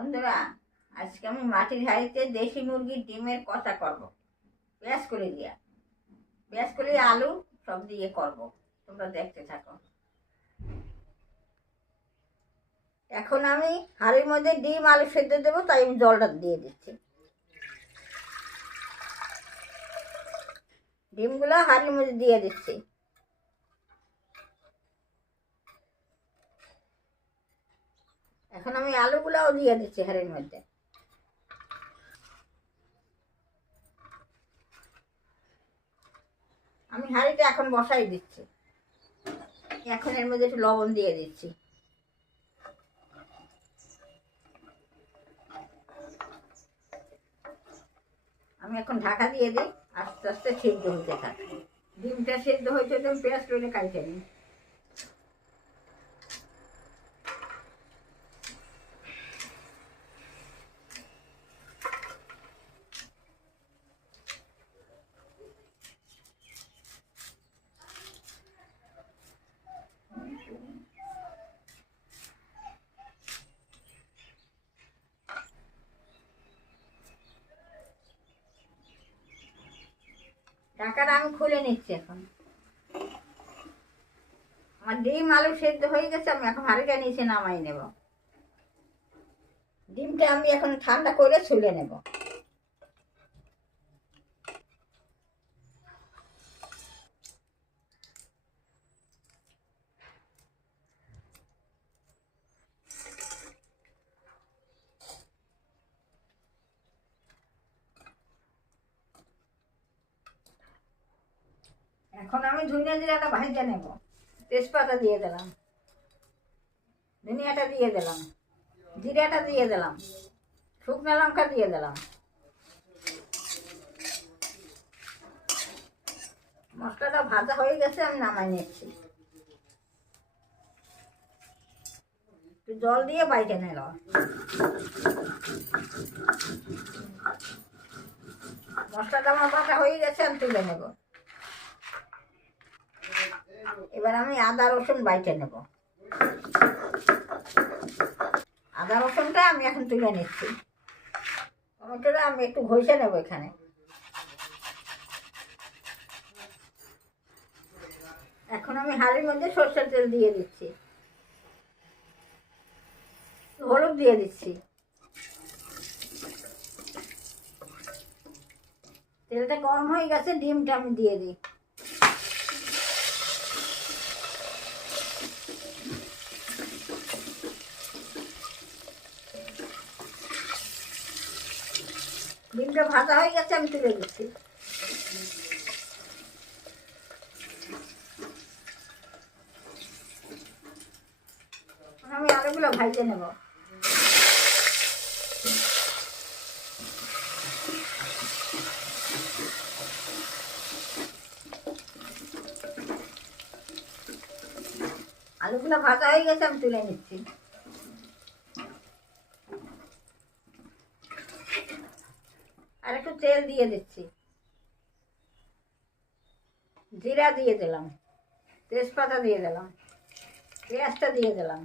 বন্ধুরা, আজকে আমি মাটির হাঁড়িতে দেশি মুরগির ডিমের কষা করব। পেঁয়াজ করে দিয়া, পেঁয়াজ করে আলু সব দিয়ে করব। তোমরা দেখতে থাকো। এখন আমি হাঁড়ির মধ্যে ডিম আলু সেদ্ধ দেবো, তাই আমি জলটা দিয়ে দিচ্ছি। ডিমগুলো হাঁড়ির মধ্যে দিয়ে দিচ্ছি। এখন আমি আলুগুলাও দিয়ে দিচ্ছি হাঁড়ির মধ্যে। আমি হাঁড়িটা এখন বসাই দিচ্ছি। এখন এর মধ্যে একটু লবণ দিয়ে দিচ্ছি। আমি এখন ঢাকা দিয়ে দিই, আস্তে আস্তে সিদ্ধ হতে থাকে। ডিমটা সিদ্ধ হয়েছে, তো আমি পেঁয়াজ করে কাটতে নিই। ঢাকাটা আমি খুলে নিচ্ছি। এখন আমার ডিম আলু সেদ্ধ হয়ে গেছে, আমি এখন হাঁড়িটা নিচে নামাই নেব। ডিমটা আমি এখন ঠান্ডা করে ছুলে নেব। এখন আমি ধনিয়া জিরাটা ভাজতে নেব। তেজপাতা দিয়ে দিলাম, ধনিয়াটা দিয়ে দিলাম, জিরাটা দিয়ে দিলাম, শুকনো লঙ্কা দিয়ে দিলাম। মশলাটা ভাজা হয়ে গেছে, আমি নামাই নিচ্ছি। একটু জল দিয়ে বাইটে নিল। মশলাটা আমার বাটা হয়ে গেছে, আমি তুলে নেব। এবার আমি আদা রসুন বাইটে নেব। আদা রসুনটা আমি এখন তুলে নিচ্ছি। টমেটোটা আমি একটু ঘষে নেব এখানে। এখন আমি হাঁড়ির মধ্যে সরষের তেল দিয়ে দিচ্ছি, হলুদ দিয়ে দিচ্ছি। তেলটা গরম হয়ে গেছে, ডিমটা আমি দিয়ে দিই। ডিমটা ভাজা হয়ে গেছে, আমি তুলে দিচ্ছি। আমি আলুগুলো ভাজতে নেব। আলুগুলো ভাজা হয়ে গেছে, আমি তুলে নিচ্ছি। আর একটু তেল দিয়ে দিচ্ছি। জিরা দিয়ে দিলাম, তেজপাতা দিয়ে দিলাম, পেঁয়াজটা দিয়ে দিলাম।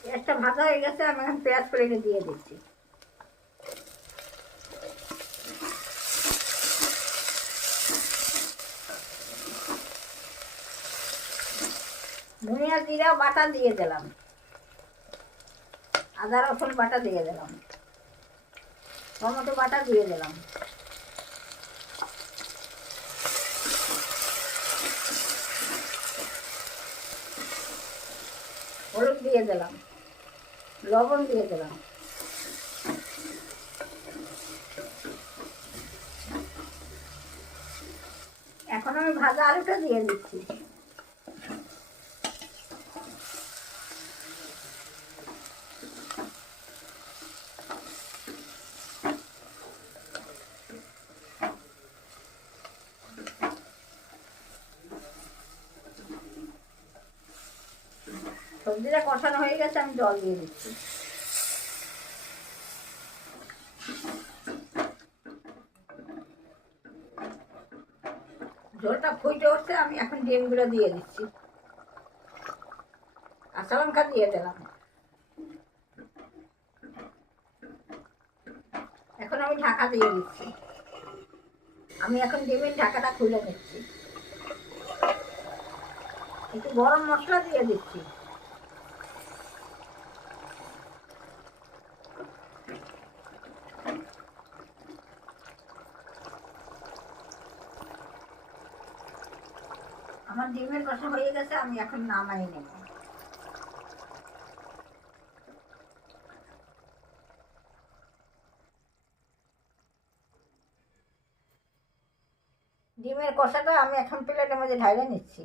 পেঁয়াজটা ভাজা হয়ে গেছে, আমি এখন পেঁয়াজ করে দিয়ে দিচ্ছি। ধনিয়া জিরা বাটা দিয়ে দিলাম, আদা রসুন বাটা দিয়ে দিলাম, টমেটো বাটা দিয়ে দিলাম। হলুদ দিয়ে দিলাম, লবণ দিয়ে দিলাম। এখন আমি ভাজা আলুটা দিয়ে দিচ্ছি। সবজিটা কষানো হয়ে গেছে, আমি জল দিয়ে দিচ্ছি। ঝোলটা ফুটে উঠছে, আমি এখন ডিমগুলো দিয়ে দিচ্ছি। কাঁচা লঙ্কা দিয়ে দিলাম। এখন আমি ঢাকা দিয়ে দিচ্ছি। আমি এখন ডিমের ঢাকাটা খুলে নিচ্ছি, একটু গরম মশলা দিয়ে দিচ্ছি। আমার ডিমের কষা হয়ে গেছে, আমি এখন নামাই নেব। ডিমের কষাটা আমি এখন প্লেটের মধ্যে ঢালে নিচ্ছি।